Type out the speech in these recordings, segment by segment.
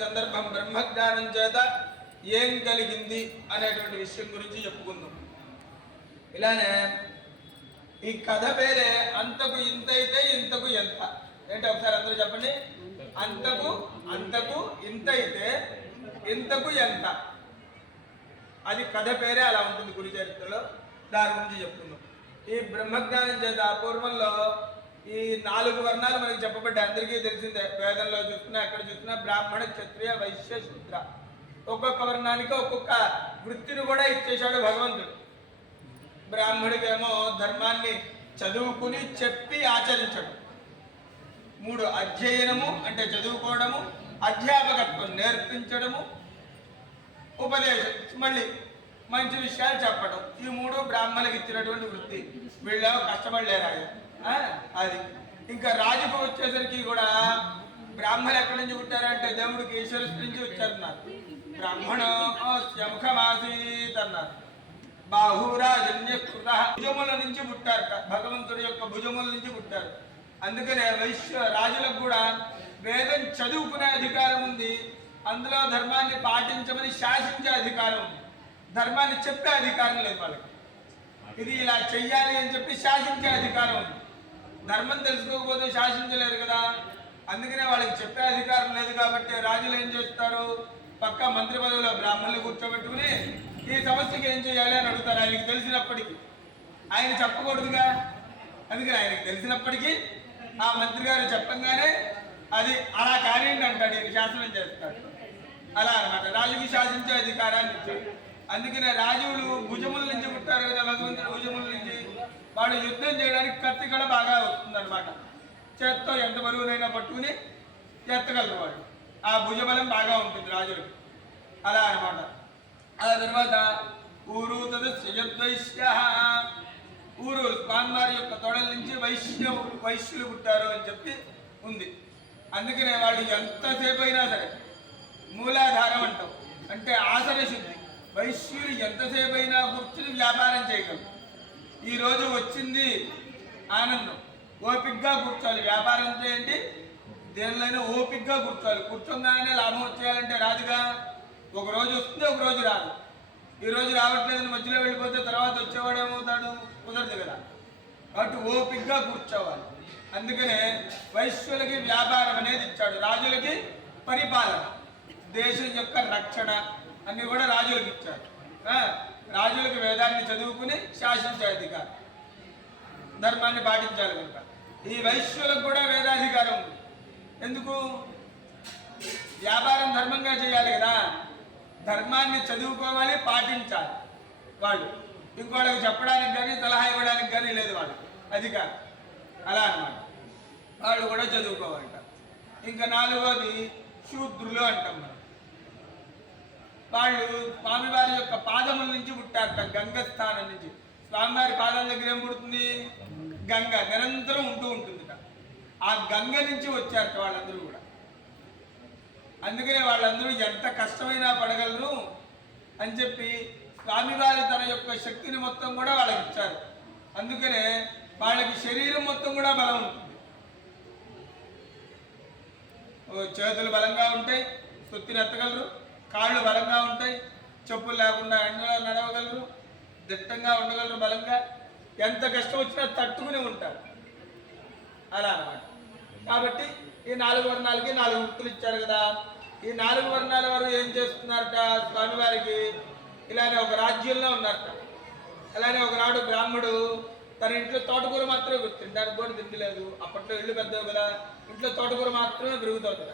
సందర్భం బ్రహ్మజ్ఞానం చేత ఏం కలిగింది అనేటువంటి విషయం గురించి చెప్పుకుందాం. ఇలానే ఈ కథ పేరే అంతకు ఇంత అయితే ఇంతకు ఎంత? ఏంటి ఒకసారి అందరూ చెప్పండి? అంతకు అంతకు ఇంత అయితే ఇంతకు ఎంత? అది కథ పేరే అలా ఉంటుంది గురు చరిత్రలో. దాని గురించి చెప్పుకుందాం. ఈ బ్రహ్మజ్ఞానం చేత పూర్వంలో ఈ నాలుగు వర్ణాలు మనకి చెప్పబడ్డాయి. అందరికీ తెలిసిందే. వేదంలో చూస్తున్నా ఎక్కడ చూస్తున్నా బ్రాహ్మణ క్షత్రియ వైశ్య శూద్ర. ఒక్కొక్క వర్ణానికి ఒక్కొక్క వృత్తిని కూడా ఇచ్చేశాడు భగవంతుడు. బ్రాహ్మడికేమో ధర్మాన్ని చదువుకుని చెప్పి ఆచరించడం. మూడు అధ్యయనము అంటే చదువుకోవడము అధ్యాపకత్వం నేర్పించడము ఉపదేశం. మళ్ళీ మంచి విషయాలు చెప్పడం. ఈ మూడు బ్రాహ్మణులకు ఇచ్చినటువంటి వృత్తి. వీళ్ళు కష్టపడలేరు ఆయన. అది. ఇంకా రాజుకు వచ్చేసరికి కూడా బ్రాహ్మణులు ఎక్కడి నుంచి పుట్టారంటే దేవుడికి ఈశ్వరుడి నుంచి వచ్చారన్నారు. బ్రాహ్మణ అన్నారు. బాహురాజన్యకృత భుజముల నుంచి పుట్టారట భగవంతుడి యొక్క భుజముల నుంచి పుట్టారు. అందుకనే వైశ్య రాజులకు కూడా వేదం చదువుకునే అధికారం ఉంది. అందులో ధర్మాన్ని పాటించమని శాసించే అధికారం ఉంది. ధర్మాన్ని చెప్పే అధికారం లేదు వాళ్ళకి. ఇది ఇలా చెయ్యాలి అని చెప్పి శాసించే అధికారం ఉంది. ధర్మం తెలుసుకోకపోతే శాసించలేరు కదా. అందుకనే వాళ్ళకి చెప్పే అధికారం లేదు కాబట్టి రాజులు ఏం చేస్తారు? పక్క మంత్రి పదవిలో బ్రాహ్మణులు కూర్చోబెట్టుకుని ఈ సమస్యకి ఏం చేయాలి అని అడుగుతారు. ఆయనకి తెలిసినప్పటికీ. ఆయన చెప్పకూడదుగా? అందుకని ఆయనకి తెలిసినప్పటికీ ఆ మంత్రి గారు చెప్పంగానే అది అలా కానివ్వండి అంటాడు. ఈయన శాసనం చేస్తాడు. అలా అనమాట రాజుకి శాసించే అధికారాన్ని ఇచ్చాడు. అందుకనే రాజువులు భుజముల నుంచి పుట్టారు కదా భగవంతుడు భుజముల నుంచి. వాడు యుద్ధం చేయడానికి కత్తి కూడా బాగా వస్తుందన్నమాట. చేత్తో ఎంత బరువునైనా పట్టుకుని ఎత్తగలరు వాడు ఆ భుజబలం బాగా ఉంటుంది రాజులకు అలా అన్నమాట. ఆ తర్వాత ఊరు తదస్యద్వైశ్య ఊరు స్వామివారి యొక్క తొడల నుంచి వైశ్య వైశ్యులు పుట్టారు అని చెప్పి ఉంది. అందుకనే వాళ్ళు ఎంతసేపు అయినా సరే మూలాధారం అంటాం. అంటే ఆసర శుద్ధి వైశ్యులు ఎంతసేపు అయినా కూర్చుని వ్యాపారం చేయగలరు. ఈరోజు వచ్చింది ఆనందం. ఓపిక్గా కూర్చోాలి వ్యాపారం చేయండి. దేనిలోనే ఓపిగ్గా కూర్చోాలి కూర్చుందానే లాభం వచ్చేయాలంటే రాదుగా. ఒక రోజు వస్తుంది ఒక రోజు రాదు. ఈ రోజు రావట్లేదని మధ్యలో వెళ్ళిపోతే తర్వాత వచ్చేవాడు ఏమవుతాడు? కుదరదు కదా. కాబట్టి ఓపిక్గా కూర్చోవాలి. అందుకనే వైశ్యులకి వ్యాపారం అనేది ఇచ్చాడు. రాజులకి పరిపాలన. దేశం యొక్క రక్షణ అన్ని కూడా రాజులకు ఇచ్చాడు. రాజులకు వేదాన్ని చదువుకుని శాసించే అధికారం ధర్మాన్ని పాటించాలి కనుక. ఈ వైశ్యులకు కూడా వేదాధికారం ఉంది. ఎందుకు? వ్యాపారం ధర్మంగా చేయాలి కదా. ధర్మాన్ని చదువుకోవాలి పాటించాలి వాళ్ళు. ఇంకోళ్ళకి చెప్పడానికి కానీ సలహా ఇవ్వడానికి కానీ లేదు వాళ్ళు. అధికారం. అలా అన్నమాట. వాళ్ళు కూడా చదువుకోవాలంట. ఇంకా నాలుగోది శూద్రులు అంటాం మనం. వాళ్ళు స్వామివారి యొక్క పాదముల నుంచి పుట్టారట గంగ స్థానం నుంచి. స్వామివారి పాదాల దగ్గర ఏం పుడుతుంది? గంగ. నిరంతరం ఉంటూ ఉంటుందిట. ఆ గంగ నుంచి వచ్చారట వాళ్ళందరూ కూడా. అందుకనే వాళ్ళందరూ ఎంత కష్టమైనా పడగలరు అని చెప్పి స్వామివారి తన యొక్క శక్తిని మొత్తం కూడా వాళ్ళకి ఇచ్చారు. అందుకనే వాళ్ళకి శరీరం మొత్తం కూడా బలం ఉంటుంది. చేతులు బలంగా ఉంటాయి సుత్తిని ఎత్తగలరు. కాళ్ళు బలంగా ఉంటాయి చెప్పులు లేకుండా ఎండలో నడవగలరు దిట్టంగా ఉండగలరు బలంగా. ఎంత కష్టం వచ్చినా తట్టుకుని ఉంటారు. అలా అన్నమాట. కాబట్టి ఈ నాలుగు వర్ణాలకి నాలుగు వృత్తులు ఇచ్చారు కదా. ఈ నాలుగు వర్ణాల వారు ఏం చేస్తున్నారట? స్వామివారికి ఇలానే ఒక రాజ్యంలో ఉన్నారట. అలానే ఒకనాడు బ్రాహ్మడు తన ఇంట్లో తోటకూర మాత్రమే గుర్తు తినడానికి కూడా తిండిలేదు అప్పట్లో ఇల్లు పెద్దవి కదా. ఇంట్లో తోటకూర మాత్రమే పెరుగుతుంది. కదా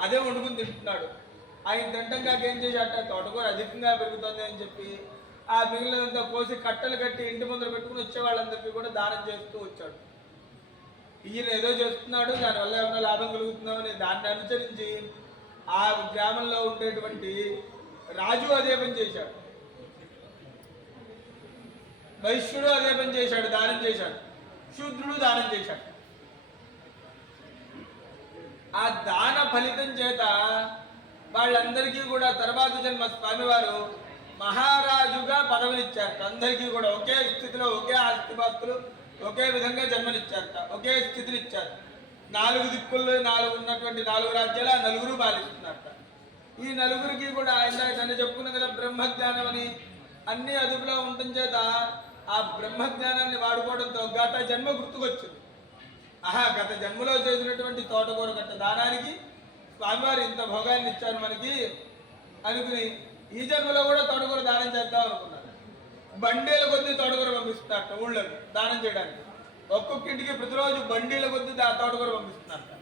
అదే వండుకుని తింటున్నాడు. ఆయన తింటం కాక ఏం చేశాట తోటకూర అధికంగా పెరుగుతుంది అని చెప్పి. ఆ మిగిలినంతా కోసి కట్టలు కట్టి ఇంటి ముందర పెట్టుకుని వచ్చే వాళ్ళందరికీ కూడా దానం చేస్తూ వచ్చాడు. ఈయన ఏదో చేస్తున్నాడు దానివల్ల ఏమైనా లాభం కలుగుతుందని దాన్ని అనుసరించి ఆ గ్రామంలో ఉండేటువంటి రాజు అదే పని చేశాడు. వైశ్యుడు అదే పని చేశాడు దానం చేశాడు. శూద్రుడు దానం చేశాడు. ఆ దాన ఫలితం చేత వాళ్ళందరికీ కూడా తర్వాత జన్మ స్వామివారు మహారాజుగా పదవినిచ్చారట అందరికీ కూడా ఒకే స్థితిలో ఒకే ఆస్తిపాస్తులు ఒకే విధంగా జన్మనిచ్చారట. ఒకే స్థితిని ఇచ్చారు నాలుగు దిక్కుల్లో నాలుగు ఉన్నటువంటి నాలుగు రాజ్యాలు ఆ నలుగురు పాలిస్తున్నారట. ఈ నలుగురికి కూడా ఆయన నన్ను చెప్పుకున్న కదా బ్రహ్మజ్ఞానం అని అన్ని అదుపులో ఉండటం చేత ఆ బ్రహ్మజ్ఞానాన్ని వాడుకోవడంతో గత జన్మ గుర్తుకొచ్చింది. ఆహా గత జన్మలో చేసినటువంటి తోటకూర గట్ట దానానికి స్వామివారు ఇంత భోగాన్ని ఇచ్చారు మనకి అనుకుని ఈ జన్మలో కూడా తోటకూర దానం చేద్దాం అనుకున్నారు. బండీల కొద్ది తోటకూర పంపిస్తున్నారట ఊళ్ళోకి దానం చేయడానికి. ఒక్కొక్క ఇంటికి ప్రతిరోజు బండీల కొద్ది దా తోటకూర పంపిస్తున్నారట.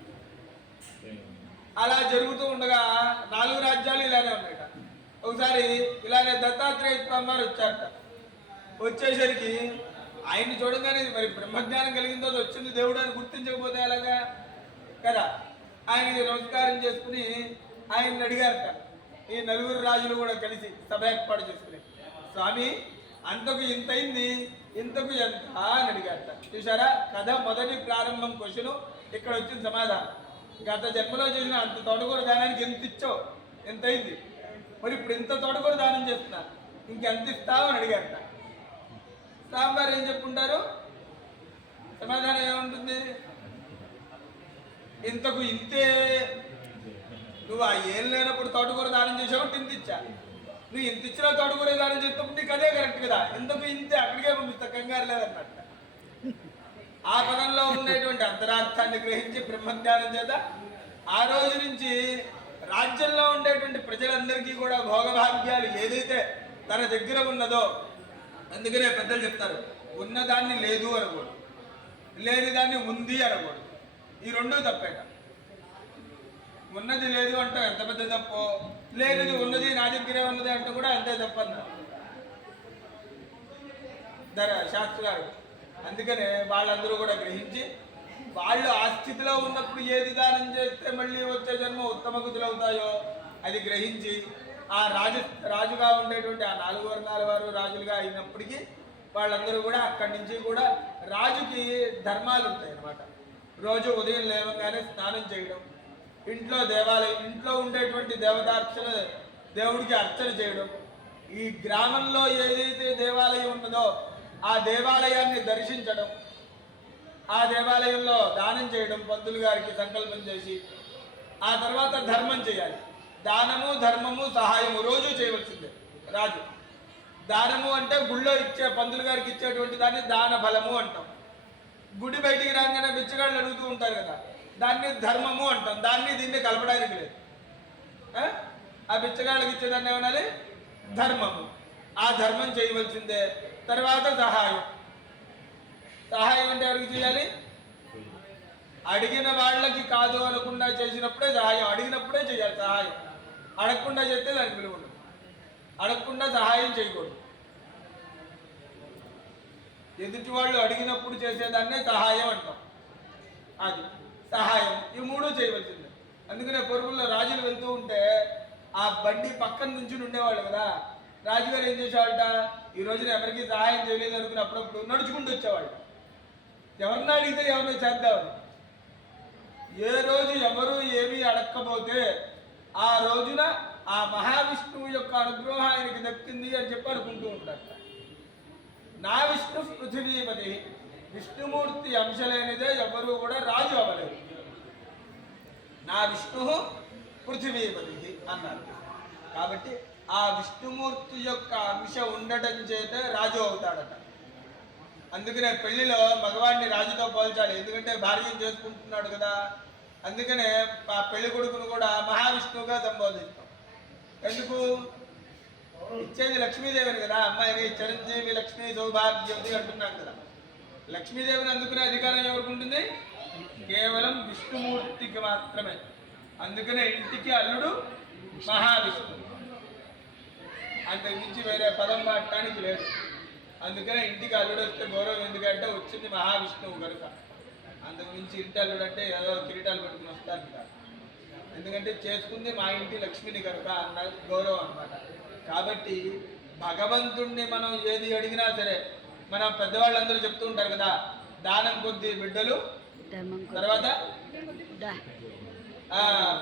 అలా జరుగుతూ ఉండగా నాలుగు రాజ్యాలు ఇలానే ఉన్నాయట. ఒకసారి ఇలానే దత్తాత్రేయ స్వామి వారు వచ్చారట. వచ్చేసరికి ఆయన్ని చూడగానే మరి బ్రహ్మజ్ఞానం కలిగిందో వచ్చింది దేవుడు అని గుర్తించకపోతే ఎలాగా? కదా? ఆయనకి నమస్కారం చేసుకుని ఆయన్ని అడిగారట. ఈ నలుగురు రాజులు కూడా కలిసి సభ ఏర్పాటు చేసుకుని స్వామి అంతకు ఇంతైంది ఇంతకు ఎంత? అని అడిగారట. చూసారా కథ మొదటి ప్రారంభం క్వశ్చన్ ఇక్కడ వచ్చిన సమాధానం. గత జన్మలో చేసిన అంత తోటకూర దానానికి ఎంత ఇచ్చావు? ఎంతైంది మరి ఇప్పుడు ఇంత తోటకూర దానం చేస్తున్నారు ఇంకెంత ఇస్తావు? అని అడిగారట. సాంబార్ ఏం చెప్పుంటారు సమాధానం ఏముంటుంది? ఇంతకు ఇంతే నువ్వు ఆ ఏం లేనప్పుడు తోటకూర దానం చేసావు ఇంత ఇచ్చా? నువ్వు ఇంత ఇచ్చినా తోటకూర దానం చేసినప్పుడు నీకు అదే కరెక్ట్ కదా. ఇంతకు ఇంతే అక్కడికే పంపిస్తా కంగారు లేదన్నట్టు ఆ పదంలో ఉండేటువంటి అంతరార్థాన్ని గ్రహించి బ్రహ్మజ్ఞానం చేత ఆ రోజు నుంచి రాజ్యంలో ఉండేటువంటి ప్రజలందరికీ కూడా భోగభాగ్యాలు ఏదైతే తన దగ్గర ఉన్నదో అందుకనే పెద్దలు చెప్తారు ఉన్నదాన్ని లేదు అనకూడదు. లేని దాన్ని ఉంది అనకూడదు. ఈ రెండో తప్పేట. ఉన్నది లేదు అంటే ఎంత పెద్ద తప్పు? లేనిది ఉన్నది నా దగ్గరే ఉన్నది అంటే కూడా అంతే తప్పన్నారు ధర శాస్త్రి గారు అందుకనే వాళ్ళందరూ కూడా గ్రహించి వాళ్ళు ఆ స్థితిలో ఉన్నప్పుడు ఏది దానం చేస్తే మళ్ళీ వచ్చే జన్మ ఉత్తమ గుతులు అవుతాయో అది గ్రహించి ఆ రాజు రాజుగా ఉండేటువంటి ఆ నాలుగు వర్ణాల వారు రాజులుగా అయినప్పటికీ వాళ్ళందరూ కూడా అక్కడి నుంచి కూడా రాజుకి ధర్మాలు ఉంటాయి అన్నమాట రోజు ఉదయం లేవగానే స్నానం చేయడం. ఇంట్లో దేవాలయం ఇంట్లో ఉండేటువంటి దేవతార్చన దేవుడికి అర్చన చేయడం. ఈ గ్రామంలో ఏదైతే దేవాలయం ఉన్నదో ఆ దేవాలయాన్ని దర్శించడం. ఆ దేవాలయంలో దానం చేయడం పంతులు గారికి సంకల్పం చేసి ఆ తర్వాత ధర్మం చేయాలి. దానము ధర్మము సహాయము రోజు చేయవలసిందే. రాజు దానము అంటే గుళ్ళో ఇచ్చే పంతులు గారికి ఇచ్చేటువంటి దాన్ని దాన బలము అంటాం. గుడి బయటికి రాగానే బిచ్చగాళ్ళు అడుగుతూ ఉంటారు కదా. దాన్ని ధర్మము అంటాం. దాన్ని దీన్ని కలపడానికి లేదు. ఆ? బిచ్చగాళ్ళకి ఇచ్చేదాన్ని ఏమనాలి? ధర్మము. ఆ ధర్మం చేయవలసిందే. తర్వాత సహాయం. సహాయం అంటే ఎవరికి చేయాలి? అడిగిన వాళ్ళకి కాదు అనకుండా చేసినప్పుడే సహాయం. అడిగినప్పుడే చేయాలి సహాయం. అడగకుండా చేస్తే దానికి విలువ ఉండదు. అడగకుండా సహాయం చేయకూడదు. ఎదుటి వాళ్ళు అడిగినప్పుడు చేసేదాన్నే సహాయం అంటాం. అది సహాయం. ఈ మూడు చేయవలసిందే. అందుకనే పొరుగుల్లో రాజులు వెళ్తూ ఉంటే ఆ బండి పక్కన నుంచి ఉండేవాళ్ళు కదా. రాజుగారు ఏం చేసేవాళ్ళట? ఈ రోజున ఎవరికి సహాయం చేయలేదు అనుకుని అప్పుడప్పుడు నడుచుకుంటూ వచ్చేవాళ్ళు. ఎవరిని అడిగితే ఎవరిని చేద్దామని ఏ రోజు ఎవరు ఏమీ అడక్కపోతే ఆ రోజున ఆ మహావిష్ణువు యొక్క అనుగ్రహం ఆయనకి దక్కింది అని చెప్పి అనుకుంటూ ఉంటారు నా విష్ణు పృథివీపతి. విష్ణుమూర్తి అంశలేనిదే ఎవరు కూడా రాజు అవ్వలేదు. నా విష్ణు పృథివీపతి అన్నారు. కాబట్టి ఆ విష్ణుమూర్తి యొక్క అంశ ఉండటం చేత రాజు అవుతాడట. అందుకనే పెళ్ళిలో మగవాడిని రాజుతో పోల్చాలి. ఎందుకంటే భార్యను చేసుకుంటున్నాడు కదా. అందుకనే ఆ పెళ్ళి కొడుకును కూడా మహావిష్ణువుగా సంబోధిస్తాం. ఎందుకు? ఇచ్చేది లక్ష్మీదేవిని కదా అమ్మాయిని చిరంజీవి లక్ష్మీ సౌభాగ్యవతి అంటున్నాం కదా. లక్ష్మీదేవిని అందుకునే అధికారం ఎవరికి ఉంటుంది? కేవలం విష్ణుమూర్తికి మాత్రమే. అందుకనే ఇంటికి అల్లుడు మహావిష్ణువు. అంతకుమించి వేరే పదం మాట్లాడటానికి లేదు. అందుకనే ఇంటికి అల్లుడు వస్తే గౌరవం ఎందుకంటే వచ్చింది మహావిష్ణువు కనుక. అంతకుమించి ఇంటి అల్లుడు అంటే ఏదో కిరీటాలు పెట్టుకుని వస్తారు కాదు ఎందుకంటే చేసుకుంది మా ఇంటి లక్ష్మిని కనుక అన్న గౌరవం అన్నమాట. కాబట్టి భగవంతుణ్ణి మనం ఏది అడిగినా సరే మన పెద్దవాళ్ళందరూ చెప్తూ ఉంటారు కదా దానం కొద్ది బిడ్డలు తర్వాత?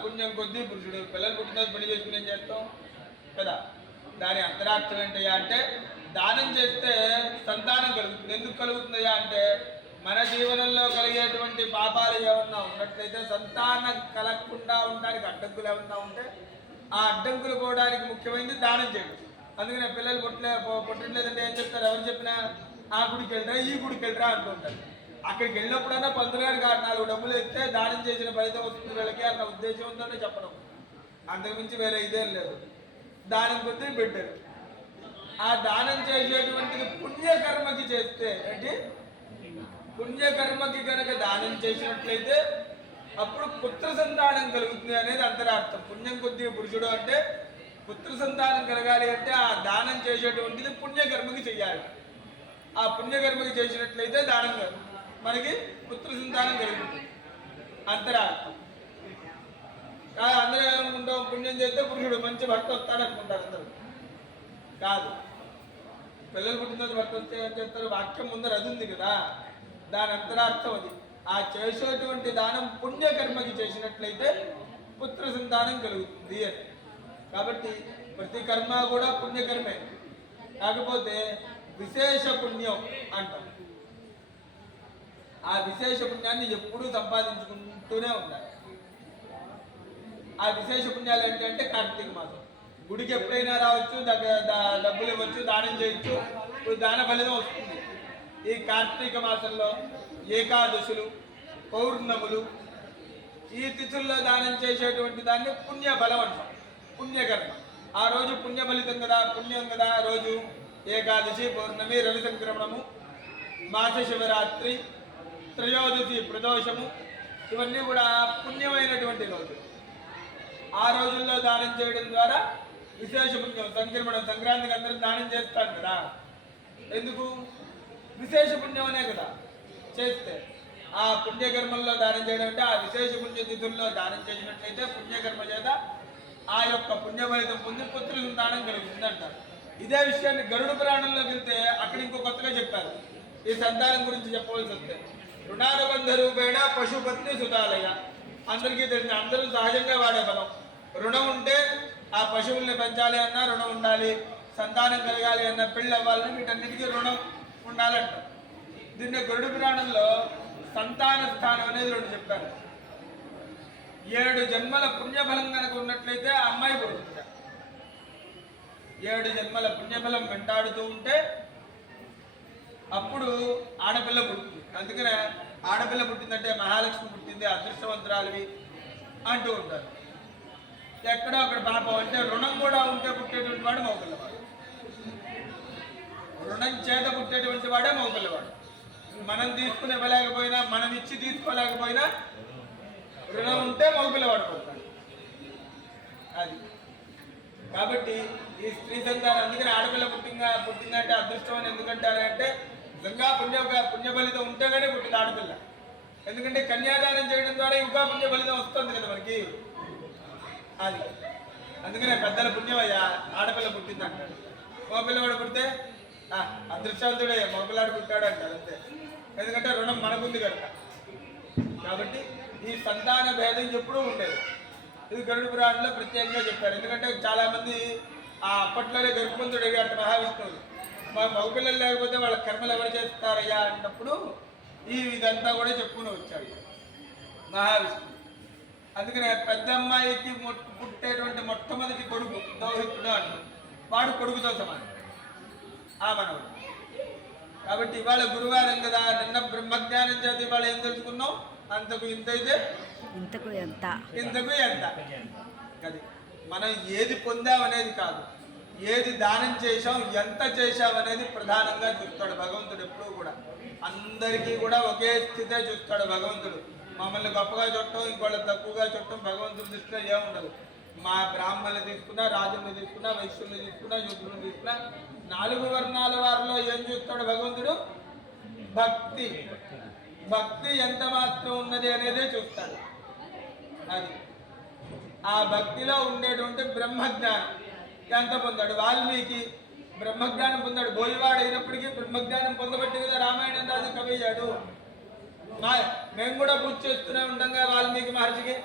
పుణ్యం కొద్దీ పురుషుడు. పిల్లలు పుట్టిన పెళ్ళి చేసుకుని ఏం చేస్తాం? కదా దాని అంతరార్థం ఏంటయ్యా అంటే దానం చేస్తే సంతానం కలుగుతుంది. ఎందుకు కలుగుతుందయ్యా అంటే మన జీవనంలో కలిగేటువంటి పాపాలు ఏమన్నా ఉన్నట్లయితే సంతానం కలగకుండా ఉండడానికి అడ్డంకులు ఏమన్నా ఉంటే ఆ అడ్డంకులు పోవడానికి ముఖ్యమైనది దానం చేయడం. అందుకనే పిల్లలు పుట్టలే పు- పుట్టట్లేదంటే ఏం చెప్తారు? ఎవరు చెప్పినా ఆ గుడికి వెళ్ళరా ఈ గుడికి వెళ్ళరా అనుకుంటారు అక్కడికి వెళ్ళినప్పుడన్నా పంతులు గారికి నాలుగు డబ్బులు ఇస్తే దానం చేసిన ఫలితం వస్తుంది వీళ్ళకి అన్న ఉద్దేశంతోనే చెప్పడం. అంతకుమించి వేరే ఇదేం లేదు. దానం కొద్దీ పెట్టారు ఆ దానం చేసేటువంటిది పుణ్యకర్మకి చేస్తే ఏంటి? పుణ్యకర్మకి కనుక దానం చేసినట్లయితే అప్పుడు పుత్ర సంతానం కలుగుతుంది అనేది అంతరార్థం. పుణ్యం కొద్ది పురుషుడు అంటే పుత్ర సంతానం కలగాలి అంటే ఆ దానం చేసేటువంటిది పుణ్యకర్మకి చెయ్యాలి ఆ పుణ్యకర్మకి చేసినట్లయితే దానం మనకి పుత్ర సంతానం కలుగుతుంది. అంతరార్థం. కాదు అందరూ ఏమనుకుంటాం పుణ్యం చేస్తే పురుషుడు మంచి భర్త వస్తాడు అనుకుంటారు అందరూ. కాదు. పిల్లలు పుట్టిన భర్త వస్తే ఏం చేస్తారు? వాక్యం ముందర అది ఉంది కదా. దాని అంతరార్థం అది. ఆ చేసేటువంటి దానం పుణ్యకర్మకి చేసినట్లయితే పుత్ర సంతానం కలుగుతుంది అని. కాబట్టి ప్రతి కర్మ కూడా పుణ్యకర్మే. కాకపోతే విశేష పుణ్యం అంటాం. ఆ విశేష పుణ్యాన్ని ఎప్పుడూ సంపాదించుకుంటూనే ఉండాలి. ఆ విశేష పుణ్యాలు ఏంటంటే కార్తీక మాసం. గుడికి ఎప్పుడైనా రావచ్చు డబ్బులు ఇవ్వచ్చు దానం చేయొచ్చు. దాన ఫలితం వస్తుంది. ఈ కార్తీక మాసంలో ఏకాదశులు పౌర్ణములు ఈ తిథుల్లో దానం చేసేటువంటి దాన్ని పుణ్య బలం అంటాం. పుణ్యకర్మ. ఆ రోజు పుణ్య ఫలితం కదా పుణ్యం కదా ఆ రోజు ఏకాదశి పౌర్ణమి రవి సంక్రమణము మాస శివరాత్రి త్రయోదశి ప్రదోషము ఇవన్నీ కూడా పుణ్యమైనటువంటి రోజు ఆ రోజుల్లో దానం చేయడం ద్వారా విశేష పుణ్యం సంక్రమణం సంక్రాంతికి అందరం దానం చేస్తాం కదా. ఎందుకు? విశేష పుణ్యం అనే కదా. చేస్తే. ఆ పుణ్యకర్మల్లో దానం చేయడం అంటే ఆ విశేష పుణ్యతిథుల్లో దానం చేసినట్లయితే పుణ్యకర్మ చేత ఆ యొక్క పుణ్యఫలితం పొంది పుత్రుల సంతానం కలుగుతుందంటారు. ఇదే విషయాన్ని గరుడ పురాణంలోకి వెళ్తే అక్కడ ఇంకో కొత్తగా చెప్పారు. ఈ సంతానం గురించి చెప్పవలసి వస్తే. రుణానుబంధ రూపేణ పశుపత్ని సుతాలయ. అందరికీ తెలిసిన అందరూ సహజంగా వాడే పదం రుణం ఉంటే ఆ పశువుల్ని పెంచాలి అన్నా రుణం ఉండాలి. సంతానం కలగాలి అన్న పెళ్ళి అవ్వాలని వీటన్నిటికీ రుణం ఉండాలంట దీన్ని గరుడు పురాణంలో సంతాన స్థానం అనేది రెండు చెప్పారు. ఏడు జన్మల పుణ్యఫలం కనుక ఉన్నట్లయితే ఆ అమ్మాయి పుడుతుంది ఏడు జన్మల పుణ్యఫలం వెంటాడుతూ ఉంటే అప్పుడు ఆడపిల్ల పుట్టింది. అందుకనే ఆడపిల్ల పుట్టిందంటే మహాలక్ష్మి పుట్టింది అదృష్టవంతురాలివి అంటూ ఉంటారు. ఎక్కడో అక్కడ పాపం అంటే రుణం కూడా ఉంటే పుట్టేటువంటి వాడు మగపిల్లవాడు. రుణం చేత పుట్టేటువంటి వాడే మగపిల్లవాడు. మనం తీసుకుని ఇవ్వలేకపోయినా మనం ఇచ్చి తీసుకోలేకపోయినా రుణం ఉంటే మగపిల్లవాడు పుడతాడు అది. కాబట్టి ఈ స్త్రీ సంతానం అందుకని ఆడపిల్ల పుట్టిందా పుట్టిందంటే అదృష్టం అని ఎందుకంటారంటే నిజంగా పుణ్య పుణ్య ఫలితం ఉంటే కానీ పుట్టింది ఆడపిల్ల. ఎందుకంటే కన్యాదానం చేయడం ద్వారా ఇంకా పుణ్య ఫలితం వస్తుంది కదా మనకి. అది. అందుకనే పెద్దల పుణ్యమయ్యా ఆడపిల్ల పుట్టింది అంటాడు. మగపిల్లవాడు పుడితే "ఆ, అదృష్టవంతుడే మగపిల్లాడు పుట్టాడు అంటారు అంతే. ఎందుకంటే రుణం మనకుంది కనుక. కాబట్టి ఈ సంతాన భేదం ఎప్పుడూ ఉండేది. ఇది గరుడు పురాణంలో ప్రత్యేకంగా చెప్పారు. ఎందుకంటే చాలామంది ఆ అప్పట్లోనే గరుపుకుంతుడు అటు మహావిష్ణువు మా మగపిల్లలు లేకపోతే వాళ్ళ కర్మలు ఎవరు చేస్తారయ్యా? అన్నప్పుడు ఈ ఇదంతా కూడా చెప్పుకుని వచ్చాడు మహావిష్ణువు. అందుకనే పెద్ద అమ్మాయికి పుట్టేటువంటి మొట్టమొదటి కొడుకు దౌహితుడు అంటారు. వాడు కొడుకుతో సమానం. ఆ మనవుడు. కాబట్టి ఇవాళ గురువారం కదా నిన్న బ్రహ్మజ్ఞానం చేత ఇవాళ ఏం తెలుసుకున్నాం అంతకు ఇంతైతే? ఇంతకు ఎంత? ఇంతకు ఎంత? అది మనం ఏది పొందాం అనేది కాదు. ఏది దానం చేశాం ఎంత చేశాం అనేది ప్రధానంగా చూస్తాడు భగవంతుడు ఎప్పుడూ కూడా. అందరికీ కూడా ఒకే స్థితే చూస్తాడు భగవంతుడు. మమ్మల్ని గొప్పగా చుట్టం ఇంకోళ్ళ తక్కువగా చుట్టం భగవంతుడి దృష్టిలో ఏముండదు. మా బ్రాహ్మణులు తీసుకున్నా రాజులను తీసుకున్నా వైశ్యులను తీసుకున్నా యుద్ధులను తీసుకున్నా నాలుగు వర్ణాల వారిలో ఏం చూస్తాడు భగవంతుడు? భక్తి. భక్తి ఎంత మాత్రం ఉన్నది అనేదే చూస్తాడు. అది. ఆ భక్తిలో ఉండేటువంటి బ్రహ్మజ్ఞానం. ఎంత పొందాడు? వాల్మీకి బ్రహ్మజ్ఞానం పొందాడు. బోయివాడు అయినప్పటికీ బ్రహ్మజ్ఞానం పొందబట్టి కదా రామాయణం రాజు కవి మా మేము కూడా పూజ చేస్తూనే ఉండగా వాల్మీకి మహర్షికి.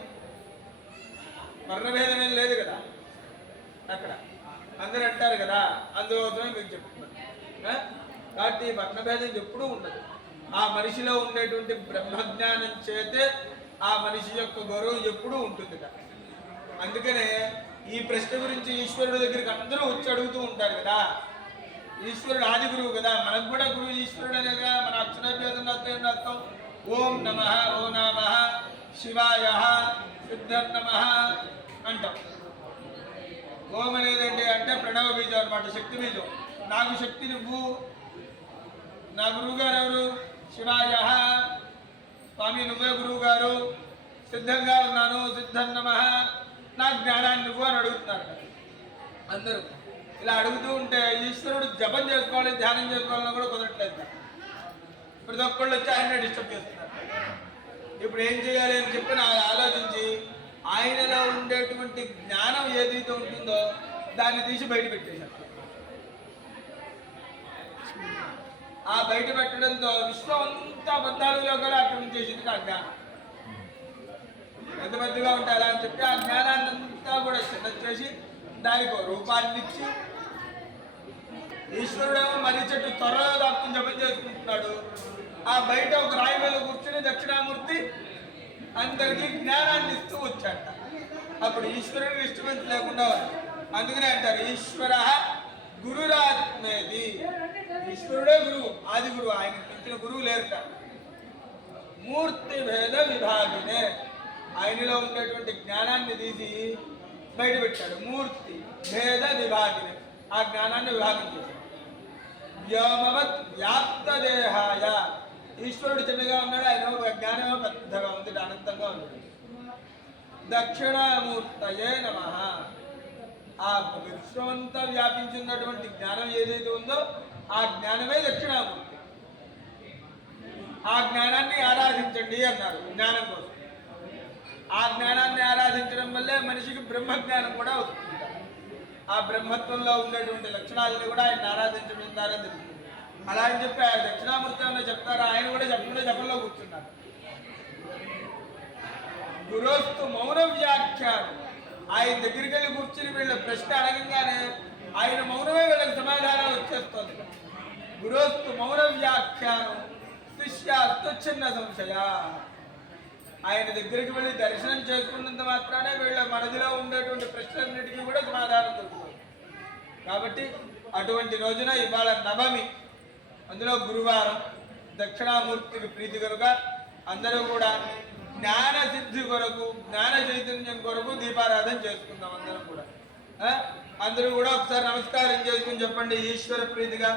వర్ణభేదం ఏం లేదు కదా. అక్కడ. అందరు అంటారు కదా అందుకోసమే మీకు చెప్తున్నాను కాబట్టి వర్ణభేదం ఎప్పుడూ ఉండదు. ఆ మనిషిలో ఉండేటువంటి బ్రహ్మజ్ఞానం చేతే ఆ మనిషి యొక్క గౌరవం ఎప్పుడూ ఉంటుందిట. అందుకనే ఈ ప్రశ్న గురించి ఈశ్వరుడి దగ్గరికి అందరూ వచ్చి అడుగుతూ ఉంటారు కదా. ఈశ్వరుడు ఆది గురువు కదా. మనకు కూడా గురువు ఈశ్వరుడు అనేగా మన అక్షరాభ్యాసం అర్థం అర్థం? ఓం నమ ఓ నమ శివాయ సిద్ధం నమ అంటాం. ఓం అనేది ఏంటి అంటే ప్రణవ బీజం అనమాట శక్తి బీజం. నాకు శక్తి నువ్వు. నా గురువు గారు ఎవరు? శివాయ. స్వామి నువ్వే గురువు గారు సిద్ధంగా ఉన్నాను సిద్ధం నమ. నా జ్ఞానాన్ని నువ్వు అని అడుగుతున్నారు. అందరూ. ఇలా అడుగుతూ ఉంటే ఈశ్వరుడు జపం చేసుకోవాలి ధ్యానం చేసుకోవాలని కూడా కుదరట్లేదు. ప్రతి ఒక్కళ్ళు వచ్చి ఆయన డిస్టర్బ్ చేస్తున్నారు. ఇప్పుడు ఏం చేయాలి అని చెప్పి నా ఆలోచించి ఆయనలో ఉండేటువంటి జ్ఞానం ఏదైతే ఉంటుందో దాన్ని తీసి బయట పెట్టేశాను ఆ బయట పెట్టడంతో విశ్వం అంతా బద్దాలలో కూడా ఆక్రమించేసింది ఆ జ్ఞానం. పెద్ద పెద్దగా ఉంటారా అని చెప్పి ఆ జ్ఞానాన్ని అంతా కూడా చిన్న చేసి దానికి రూపాన్ని ఇచ్చి ఈశ్వరుడేమో మర్రి చెట్టు త్వరలో దాక్కుని జపం చేసుకుంటున్నాడు. ఆ బయట ఒక రాయి మీద కూర్చుని దక్షిణామూర్తి అందరికీ జ్ఞానాన్ని ఇస్తూ వచ్చాట. అప్పుడు ఈశ్వరుడు డిస్టర్బెన్స్ లేకుండా అందుకనే అంటారు ఈశ్వర గురురాత్మేది ఈశ్వరుడే గురువు ఆది గురువు ఆయన ఇచ్చిన గురువు లేరుట. మూర్తి భేద విభాగినే. ఆయనలో ఉండేటువంటి జ్ఞానాన్ని తీసి బయట పెట్టాడు మూర్తి భేద విభాగినే. ఆ జ్ఞానాన్ని విభాగం చేశాడు. వ్యోమవత్ వ్యాప్త దేహాయ ఈశ్వరుడు చిన్నగా ఉన్నాడు. ఆయన ఒక జ్ఞానమో పెద్దగా ఉంది. అనంతంగా ఉంది దక్షిణామూర్తయే నమ. ఆ విశ్వమంతా వ్యాపించినటువంటి జ్ఞానం ఏదైతే ఉందో ఆ జ్ఞానమే దక్షిణామూర్తి. ఆ జ్ఞానాన్ని ఆరాధించండి అన్నారు. జ్ఞానం కోసం. ఆ జ్ఞానాన్ని ఆరాధించడం వల్లే మనిషికి బ్రహ్మ జ్ఞానం కూడా వస్తుంది. ఆ బ్రహ్మత్వంలో ఉండేటువంటి లక్షణాలను కూడా ఆయన ఆరాధించడం ద్వారా తెలుస్తుంది. అలా అని చెప్పి ఆయన దక్షిణామూర్తి అన్న చెప్తారు. ఆయన కూడా చెప్పకుండా జపంలో కూర్చున్నారు. గురోస్తు మౌన వ్యాఖ్యానం. ఆయన దగ్గరికి వెళ్ళి కూర్చుని వీళ్ళ ప్రశ్న అడగంగానే ఆయన మౌనమే వీళ్ళకి సమాధానం వచ్చేస్తుంది. గురోస్తు మౌన వ్యాఖ్యానం. శిష్యాస్తు చిన్న సంశయ. ఆయన దగ్గరికి వెళ్ళి దర్శనం చేసుకున్నంత మాత్రానే వీళ్ళ మనదిలో ఉండేటువంటి ప్రశ్నలన్నిటికీ కూడా సమాధానం దొరుకుతుంది. కాబట్టి అటువంటి రోజున ఇవాళ నవమి. అందులో గురువారం దక్షిణామూర్తికి ప్రీతి కనుక అందరూ కూడా జ్ఞాన సిద్ధి కొరకు జ్ఞాన చైతన్యం కొరకు దీపారాధన చేసుకుందాం అందరం కూడా. అందరూ కూడా ఒకసారి నమస్కారం చేసుకుని చెప్పండి ఈశ్వర ప్రీతిగా.